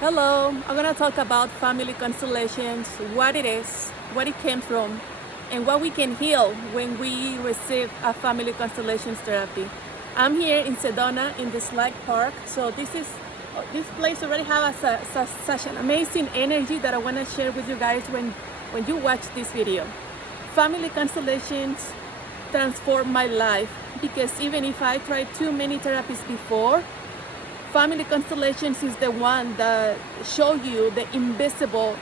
Hello, I'm going to talk about family constellations, what it is, what it came from, and what we can heal when we receive a family constellations therapy. I'm here in Sedona in the Slack Park, so this place already has such an amazing energy that I want to share with you guys when you watch this video. Family constellations transformed my life because even if I tried too many therapies before, family constellations is the one that show you the invisible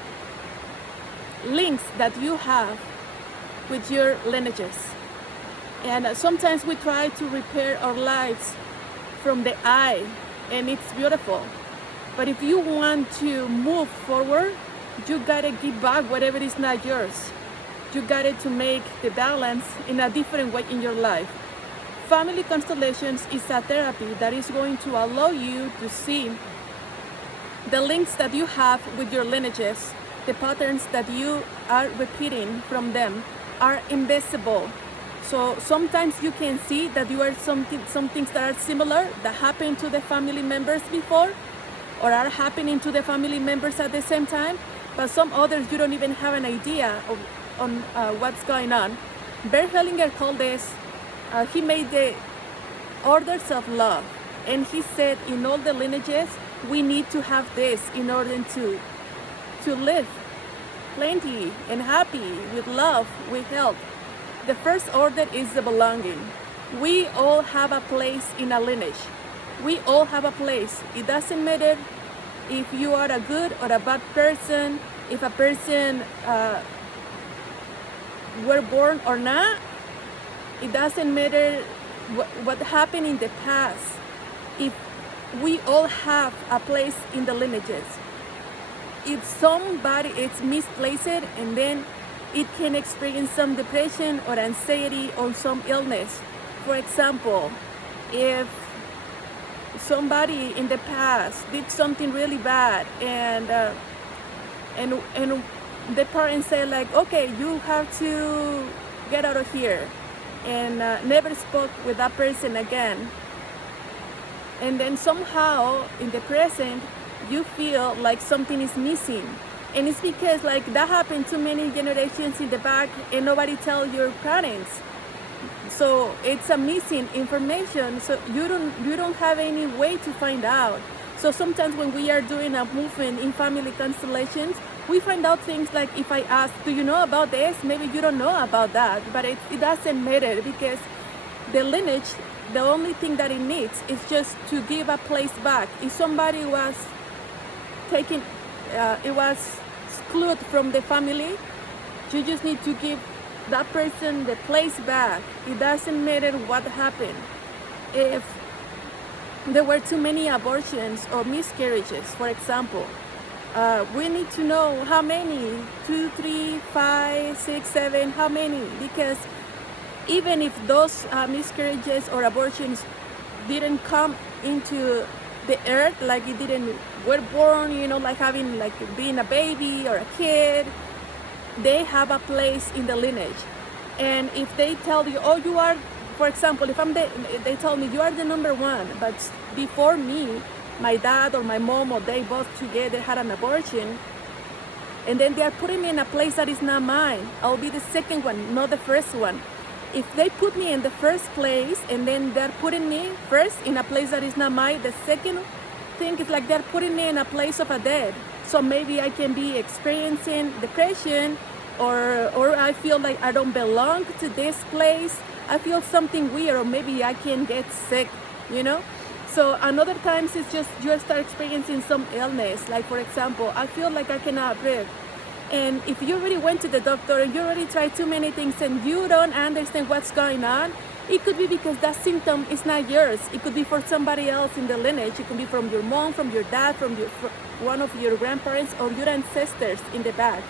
links that you have with your lineages. And sometimes we try to repair our lives from the eye, and it's beautiful. But if you want to move forward, you gotta give back whatever is not yours. You gotta to make the balance in a different way in your life. Family constellations is a therapy that is going to allow you to see the links that you have with your lineages, the patterns that you are repeating from them are invisible. So sometimes you can see that you are some things that are similar that happened to the family members before or are happening to the family members at the same time, but some others you don't even have an idea on what's going on. Bert Hellinger called this he made the orders of love, and he said in all the lineages we need to have this in order to live plenty and happy with love, with health. The first order is the belonging. We all have a place in a lineage. We all have a place. It doesn't matter if you are a good or a bad person, if a person were born or not. It doesn't matter what happened in the past. If we all have a place in the lineages. If somebody is misplaced and then it can experience some depression or anxiety or some illness. For example, if somebody in the past did something really bad and the parents say like, okay, you have to get out of here, and never spoke with that person again. And then somehow in the present, you feel like something is missing. And it's because like that happened to many generations in the back and nobody tell your parents. So it's a missing information. So you don't have any way to find out. So sometimes when we are doing a movement in family constellations, we find out things like if I ask, do you know about this? Maybe you don't know about that, but it doesn't matter because the lineage, the only thing that it needs is just to give a place back. If somebody was taken, it was excluded from the family, you just need to give that person the place back. It doesn't matter what happened. If there were too many abortions or miscarriages, for example, we need to know how many, 2, 3, 5, 6, 7, how many, because even if those miscarriages or abortions didn't come into the earth, like it didn't were born, like having like being a baby or a kid, they have a place in the lineage. And if they tell you, oh, you are, for example, if they tell me you are the number one, but before me, my dad or my mom or they both together had an abortion, and then they are putting me in a place that is not mine. I'll be the second one, not the first one. If they put me in the first place and then they're putting me first in a place that is not mine, the second thing is like they're putting me in a place of a dead. So maybe I can be experiencing depression, or I feel like I don't belong to this place. I feel something weird, or maybe I can get sick, So another times it's just you start experiencing some illness. Like for example, I feel like I cannot breathe. And if you already went to the doctor and you already tried too many things and you don't understand what's going on, it could be because that symptom is not yours. It could be for somebody else in the lineage. It could be from your mom, from your dad, from one of your grandparents or your ancestors in the back.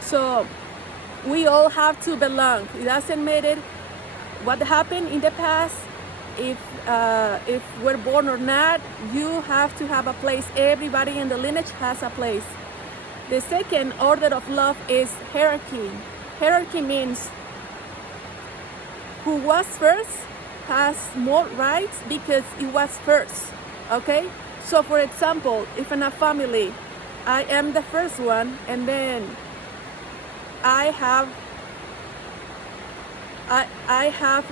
So we all have to belong. It doesn't matter what happened in the past. If we're born or not, you have to have a place. Everybody in the lineage has a place. The second order of love is hierarchy. Hierarchy means who was first has more rights because it was first, okay? So for example, if in a family I am the first one, and then I have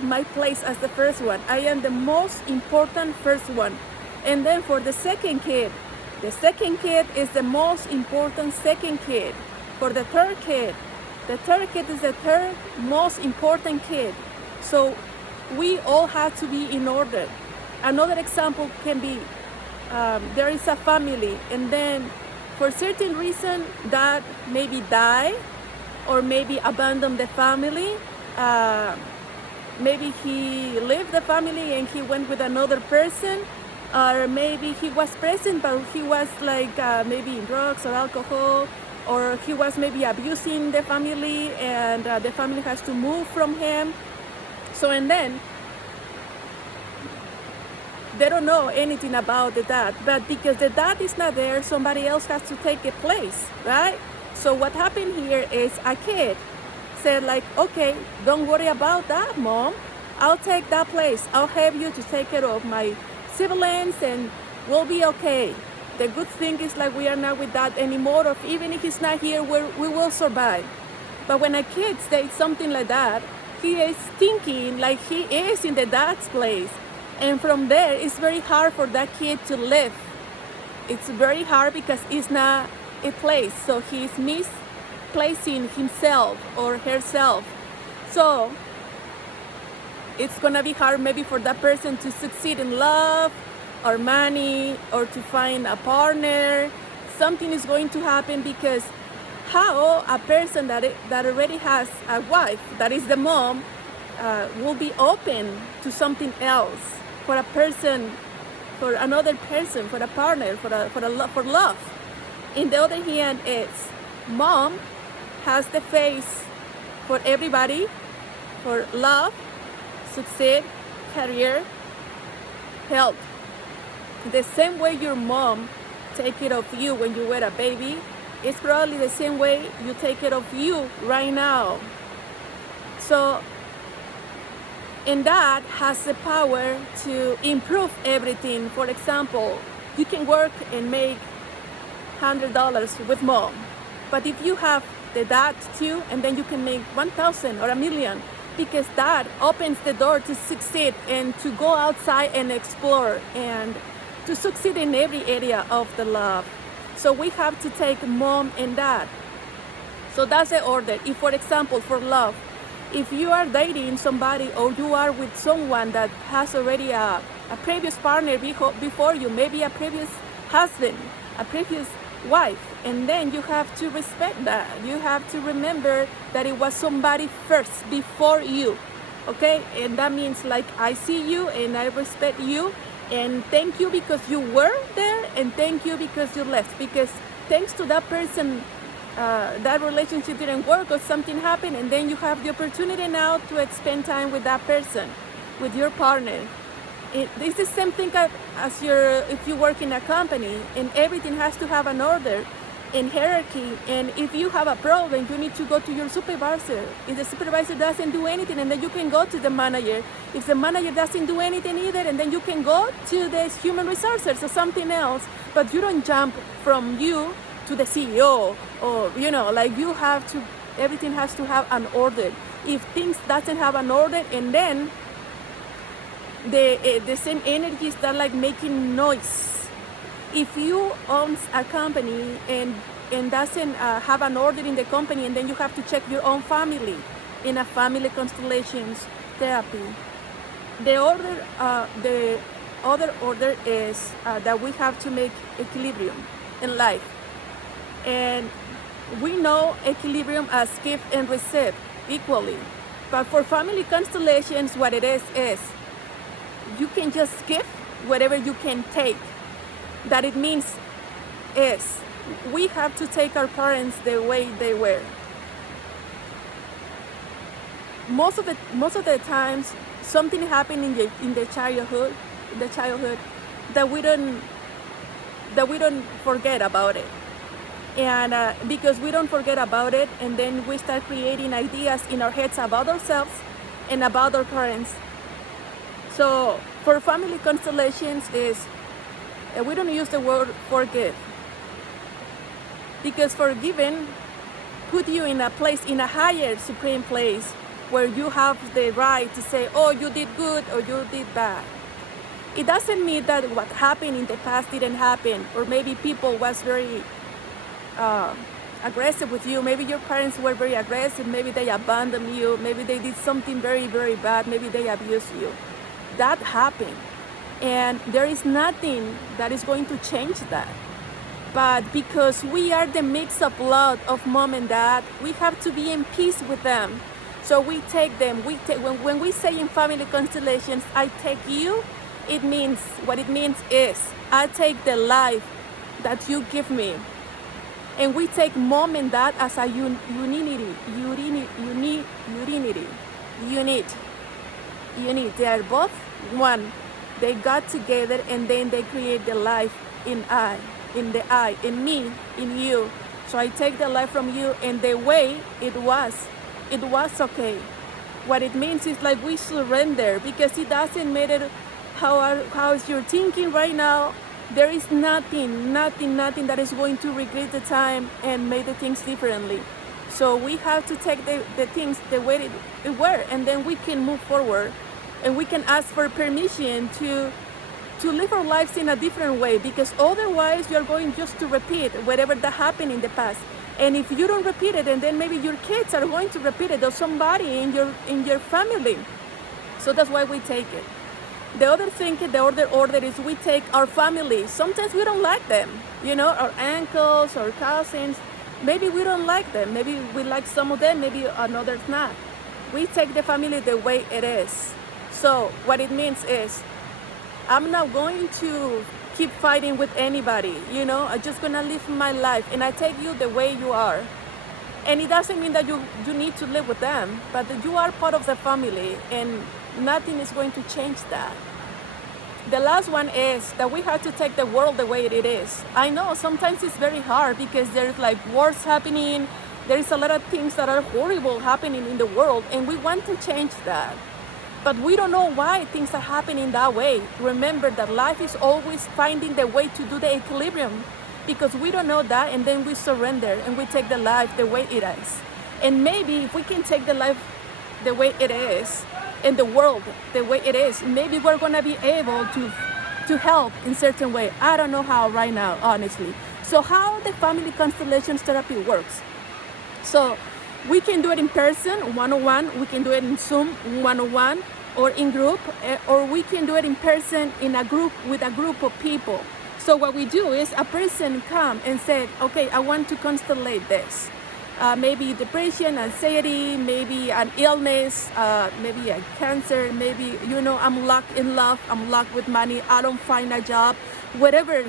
my place as the first one. I am the most important first one. And then for the second kid is the most important second kid. For the third kid is the third most important kid. So we all have to be in order. Another example can be, there is a family, and then for certain reason dad maybe die, or maybe abandon the family. Maybe he left the family and he went with another person, or maybe he was present but he was like maybe in drugs or alcohol, or he was maybe abusing the family, and the family has to move from him. So, and then they don't know anything about the dad, but because the dad is not there, somebody else has to take a place, right? So what happened here is a kid said like, okay, don't worry about that, mom. I'll take that place. I'll have you to take care of my siblings and we'll be okay. The good thing is like we are not with that anymore, or even if he's not here, we will survive. But when a kid says something like that, he is thinking like he is in the dad's place. And from there, it's very hard for that kid to live. It's very hard because it's not a place. So he's misplacing himself or herself. So it's gonna be hard maybe for that person to succeed in love or money or to find a partner. Something is going to happen, because how a person that already has a wife, that is the mom, will be open to something else, for a person, for another person, for a partner, for love. In the other hand, it's mom has the face for everybody, for love, succeed, career, health. The same way your mom take care of you when you were a baby, it's probably the same way you take care of you right now. So, and that has the power to improve everything. For example, you can work and make $100 with mom, but if you have the dad too, and then you can make 1,000 or 1,000,000, because that opens the door to succeed and to go outside and explore and to succeed in every area of the love. So we have to take mom and dad. So that's the order. If, for example, for love, if you are dating somebody or you are with someone that has already a previous partner before you, maybe a previous husband, a previous wife, and then you have to respect that. You have to remember that it was somebody first before you, okay? And that means like, I see you and I respect you, and thank you because you were there, and thank you because you left, because thanks to that person, that relationship didn't work or something happened, and then you have the opportunity now to spend time with that person, with your partner. It's the same thing as if you work in a company, and everything has to have an order and hierarchy, and if you have a problem, you need to go to your supervisor. If the supervisor doesn't do anything, and then you can go to the manager. If the manager doesn't do anything either, and then you can go to the human resources or something else, but you don't jump from you to the CEO, or like you have to, everything has to have an order. If things doesn't have an order, and then the same energy start like making noise. If you own a company and doesn't have an order in the company, and then you have to check your own family in a family constellations therapy. The other order is that we have to make equilibrium in life. And we know equilibrium as give and receive equally. But for family constellations, what it is you can just give whatever you can take. That it means is we have to take our parents the way they were. Most of the times, something happened in the childhood that we don't forget about it. And because we don't forget about it, and then we start creating ideas in our heads about ourselves and about our parents. So for family constellations is, we don't use the word forgive. because forgiving put you in a place, in a higher supreme place, where you have the right to say, oh, you did good or you did bad. It doesn't mean that what happened in the past didn't happen, or maybe people was very aggressive with you. Maybe your parents were very aggressive. Maybe they abandoned you. Maybe they did something very, very bad. Maybe they abused you. That happened. And there is nothing that is going to change that. But because we are the mix of blood of mom and dad, we have to be in peace with them. So we take them. When we say in family constellations, I take you, it means, what it means is, I take the life that you give me. And we take mom and dad as a unity. They are both one. They got together and then they create the life in I, in me, in you. So I take the life from you, and the way it was okay. What it means is like we surrender, because it doesn't matter how's your thinking right now. There is nothing that is going to regret the time and make the things differently. So we have to take the things the way it were, and then we can move forward, and we can ask for permission to live our lives in a different way, because otherwise you're going just to repeat whatever that happened in the past. And if you don't repeat it, and then maybe your kids are going to repeat it, or somebody in your family. So that's why we take it. The other thing, the other order is we take our family. Sometimes we don't like them, our uncles or cousins. Maybe we don't like them. Maybe we like some of them, maybe others not. We take the family the way it is. So what it means is, I'm not going to keep fighting with anybody, I'm just gonna live my life, and I take you the way you are. And it doesn't mean that you need to live with them, but that you are part of the family, and nothing is going to change that. The last one is that we have to take the world the way it is. I know sometimes it's very hard, because there's like wars happening, there is a lot of things that are horrible happening in the world, and we want to change that. But we don't know why things are happening that way. Remember that life is always finding the way to do the equilibrium, because we don't know that, and then we surrender and we take the life the way it is. And maybe if we can take the life the way it is, and the world the way it is, maybe we're gonna be able to help in certain way. I don't know how right now, honestly. So how the family constellations therapy works. So we can do it in person, one-on-one. We can do it in Zoom, one-on-one, or in group, or we can do it in person in a group with a group of people. So what we do is a person come and say, okay, I want to constellate this. Maybe depression, anxiety, maybe an illness, maybe a cancer, maybe, I'm locked in love, I'm locked with money, I don't find a job, whatever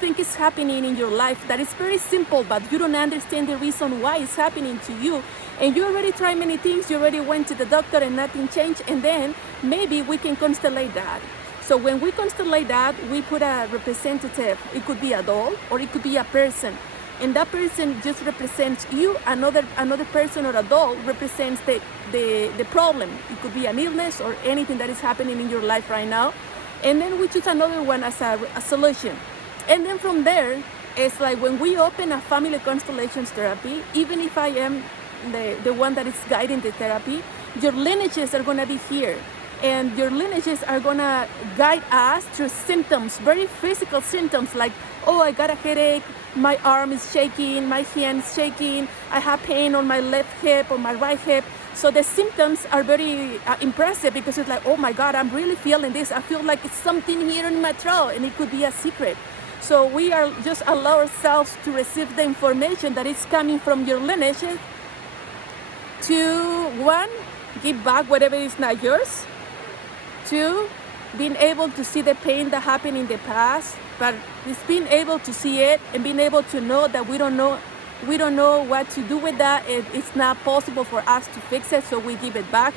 thing is happening in your life that is very simple, but you don't understand the reason why it's happening to you. And you already tried many things, you already went to the doctor and nothing changed, and then maybe we can constellate that. So when we constellate that, we put a representative. It could be a doll, or it could be a person. And that person just represents you. Another person or a doll represents the problem. It could be an illness or anything that is happening in your life right now. And then we choose another one as a solution. And then from there, it's like when we open a family constellations therapy, even if I am the one that is guiding the therapy, your lineages are gonna be here. And your lineages are gonna guide us through symptoms, very physical symptoms, like, oh, I got a headache, my arm is shaking, my hand is shaking, I have pain on my left hip or my right hip. So the symptoms are very impressive, because it's like, oh my God, I'm really feeling this. I feel like it's something here in my throat, and it could be a secret. So we are just allow ourselves to receive the information that is coming from your lineages to, one, give back whatever is not yours. Two, being able to see the pain that happened in the past, but it's being able to see it and being able to know that we don't know what to do with that. It's not possible for us to fix it, so we give it back.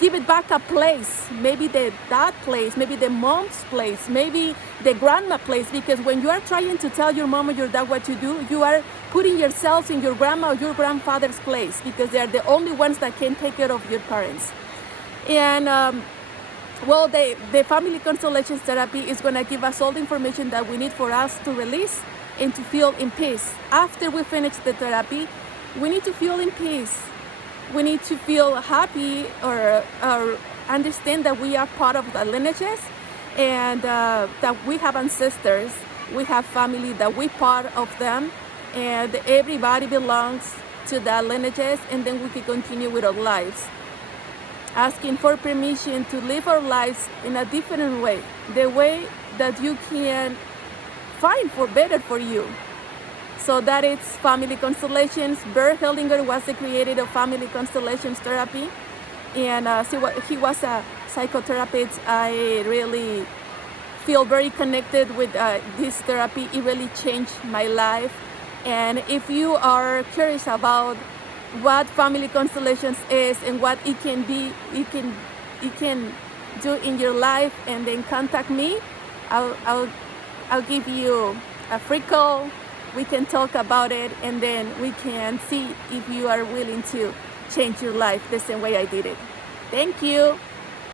Give it back a place, maybe the dad place, maybe the mom's place, maybe the grandma place, because when you are trying to tell your mom or your dad what to do, you are putting yourselves in your grandma or your grandfather's place, because they are the only ones that can take care of your parents. And well, the family constellations therapy is going to give us all the information that we need for us to release and to feel in peace. After we finish the therapy, we need to feel in peace. We need to feel happy or understand that we are part of the lineages, and that we have ancestors, we have family, that we part of them, and everybody belongs to the lineages, and then we can continue with our lives. Asking for permission to live our lives in a different way, the way that you can find for better for you. So that is family constellations. Bert Hellinger was the creator of family constellations therapy, and he was a psychotherapist. I really feel very connected with this therapy. It really changed my life. And if you are curious about what family constellations is and what it can be, it can do in your life, and then contact me. I'll give you a free call. We can talk about it, and then we can see if you are willing to change your life the same way I did it. Thank you.